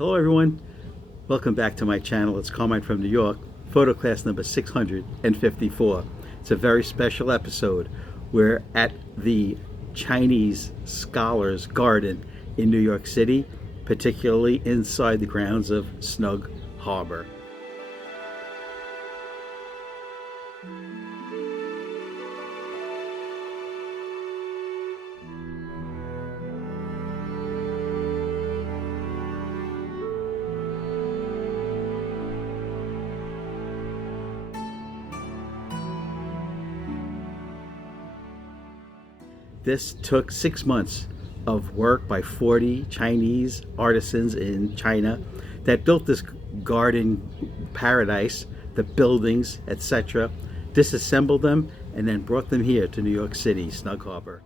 Hello everyone, welcome back to my channel. It's Carmine from New York, photo class number 654. It's a very special episode. We're at the Chinese Scholars Garden in New York City, particularly inside the grounds of Snug Harbor. This took 6 months of work by 40 Chinese artisans in China that built this garden paradise, the buildings, etc., disassembled them, and then brought them here to New York City, Snug Harbor.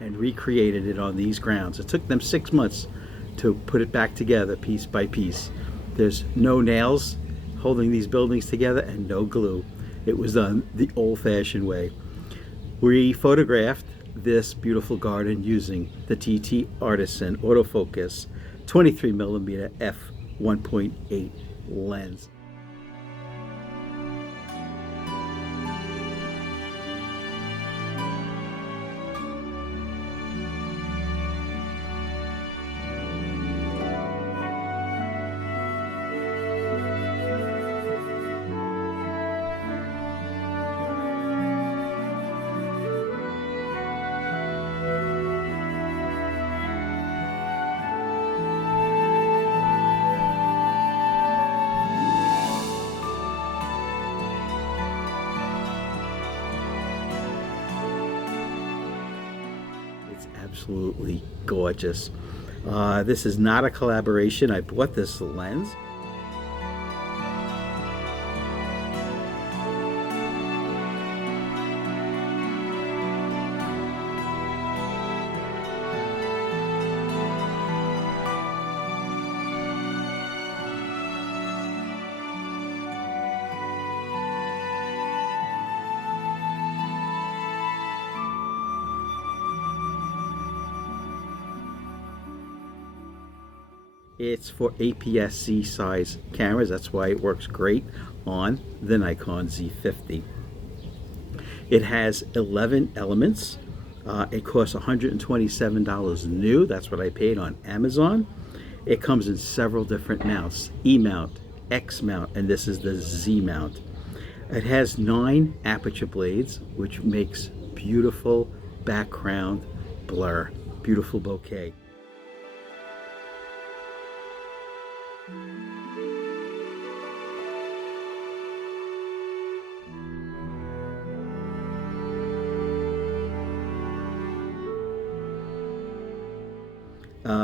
And recreated it on these grounds. It took them 6 months to put it back together piece by piece. There's no nails holding these buildings together and no glue. It was done the old-fashioned way. We photographed this beautiful garden using the TTARTISAN autofocus 23mm f1.8 lens. Absolutely gorgeous. This is not a collaboration. I bought this lens. It's for APS-C size cameras. That's why it works great on the Nikon Z50. It has 11 elements. It costs $127 new. That's what I paid on Amazon. It comes in several different mounts: E mount, X mount, and this is the Z mount. It has 9 aperture blades, which makes beautiful background blur, beautiful bokeh.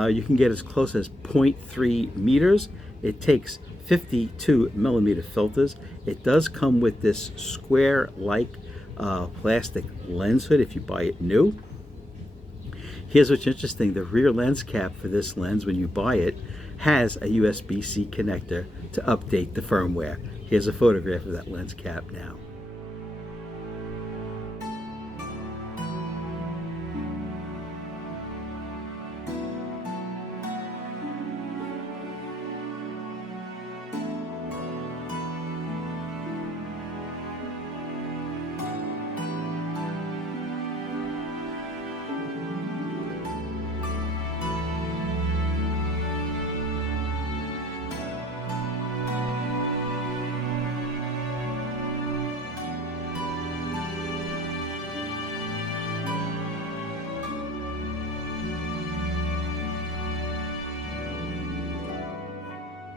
You can get as close as 0.3 meters. It takes 52mm filters. It does come with this square-like plastic lens hood if you buy it new. Here's what's interesting. The rear lens cap for this lens, when you buy it, has a USB-C connector to update the firmware. Here's a photograph of that lens cap now.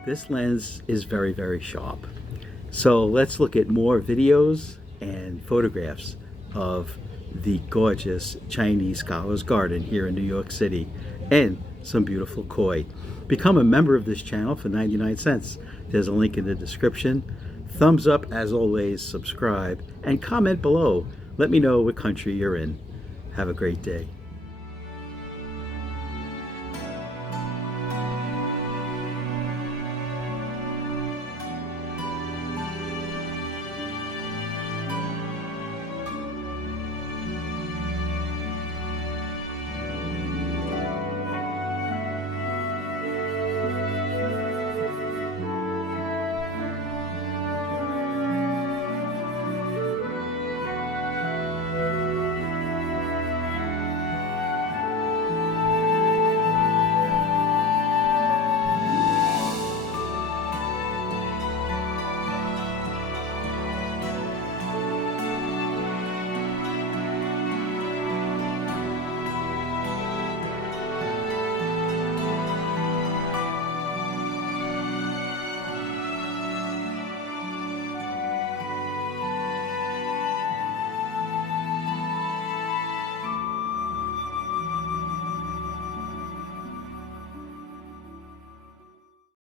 This lens is very, very sharp. So let's look at more videos and photographs of the gorgeous Chinese Scholars Garden here in New York City and some beautiful koi. Become a member of this channel for 99 cents. There's a link in the description. Thumbs up as always, subscribe, and comment below. Let me know what country you're in. Have a great day.